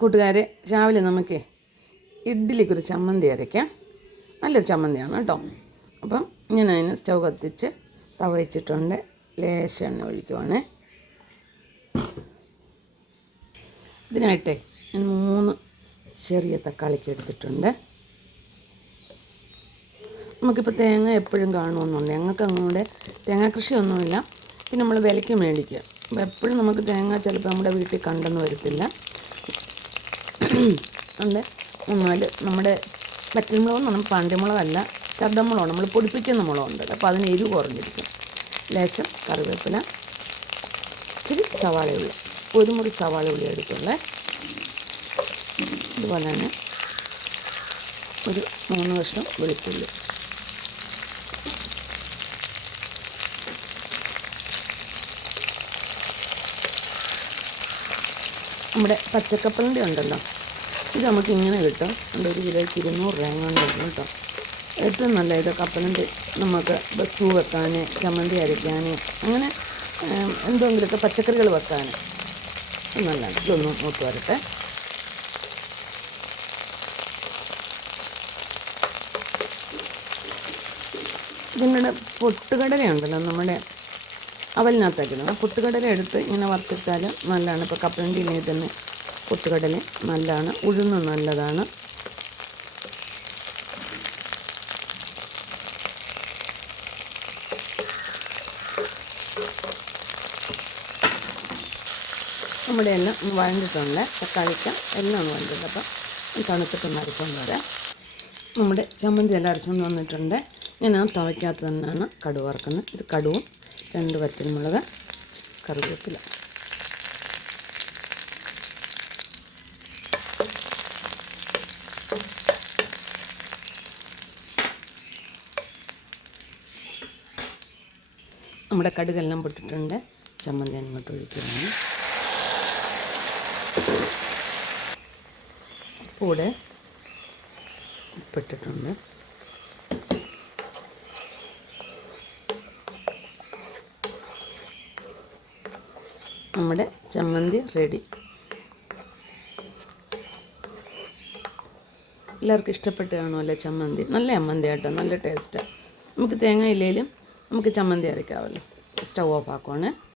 കൂട്ടുകാരെ, രാവിലെ നമുക്ക് ഇഡ്ഡലിക്കൊരു ചമ്മന്തി അരയ്ക്കാം. നല്ലൊരു ചമ്മന്തിയാണ് കേട്ടോ. അപ്പം ഞാൻ അതിന് സ്റ്റൗ കത്തിച്ച് തവ വെച്ചിട്ടുണ്ട്. ലേശം എണ്ണ ഒഴിക്കുവാണ്. ഇതിനായിട്ടേ ഞാൻ 3 ചെറിയ തക്കാളിക്ക് എടുത്തിട്ടുണ്ട്. നമുക്കിപ്പോൾ തേങ്ങ എപ്പോഴും കാണുമെന്നുണ്ട്. ഞങ്ങൾക്ക് അങ്ങോട്ട് തേങ്ങ കൃഷിയൊന്നുമില്ല. പിന്നെ നമ്മൾ വിലയ്ക്ക് മേടിക്കുക. അപ്പോൾ എപ്പോഴും നമുക്ക് തേങ്ങ ചിലപ്പോൾ നമ്മുടെ വീട്ടിൽ കണ്ടെന്ന് വരത്തില്ല. ഉണ്ട്. എന്നാൽ നമ്മുടെ വറ്റൽമുളക് നമ്മൾ പാണ്ടിമുളകല്ല, ചതമുളക് നമ്മൾ പൊടിപ്പിക്കുന്ന മുളകുണ്ടല്ലോ. അപ്പോൾ അതിന് എരിവ് കുറഞ്ഞിരിക്കും. ലേശം കറിവേപ്പില, ഇച്ചിരി സവാള ഉള്ളി, 1 മുറി സവാള ഉള്ളി എടുക്കുള്ളേ. അതുപോലെ തന്നെ ഒരു 3 കഷ്ണം വെളുത്തുള്ളി. നമ്മുടെ പച്ചക്കപ്പലണ്ടി ഉണ്ടല്ലോ, ഇത് നമുക്ക് ഇങ്ങനെ കിട്ടും. ഒരു കിലോയ്ക്ക് 200 രൂപ കൊണ്ട് കിട്ടും കേട്ടോ. ഏറ്റവും നല്ല ഇത് കപ്പലണ്ടി. നമുക്ക് സ്റ്റൂ വെക്കാൻ, ചമ്മന്തി അരയ്ക്കാൻ, അങ്ങനെ എന്തെങ്കിലുമൊക്കെ പച്ചക്കറികൾ വെക്കാൻ നല്ലതാണ്. ഇതൊന്നും നോക്കി വരട്ടെ. ഇതിൻ്റെ പൊട്ടുകടലയുണ്ടല്ലോ, നമ്മുടെ അവലിനകത്തേക്കുന്നത് പൊട്ടുകടല എടുത്ത് ഇങ്ങനെ വറുത്തിട്ടാൽ നല്ലതാണ്. ഇപ്പോൾ കപ്പലണ്ടി ഇങ്ങനെ തന്നെ പൊട്ടുകടല നല്ലതാണ്, ഉഴുന്ന് നല്ലതാണ്. നമ്മുടെ എല്ലാം വഴണ്ടിട്ടുണ്ട്. തക്കാളിക്ക എല്ലാം ഒന്ന് വഴണ്ടിട്ടുണ്ട്. അപ്പം തണുത്തിട്ടൊന്ന് അരച്ചുകൊണ്ട് വരാം. നമ്മുടെ ചമ്മന്തി എല്ലാം അരച്ചുകൊണ്ട് വന്നിട്ടുണ്ട്. ഞാൻ ആ തവയ്ക്കകത്ത് തന്നെയാണ് കടുക് വറുക്കുന്നത്. ഇത് കടുവും 2 വറ്റൽമുളക്, കറിവേപ്പില. നമ്മുടെ കടുകെല്ലാം പൊട്ടിട്ടുണ്ട്. ചമ്മന്തി അങ്ങോട്ട് ഒഴിക്കുകയാണ്. കൂടെ ഉപ്പിട്ടിട്ടുണ്ട്. നമ്മുടെ ചമ്മന്തി റെഡി. എല്ലാവർക്കും ഇഷ്ടപ്പെട്ട് കാണുമല്ലോ ചമ്മന്തി. നല്ല ചമ്മന്തി കേട്ടോ, നല്ല ടേസ്റ്റാണ്. നമുക്ക് തേങ്ങ ഇല്ലെങ്കിലും നമുക്ക് ചമ്മന്തി അരയ്ക്കാമല്ലോ. Stove off ആക്കുവാണ്.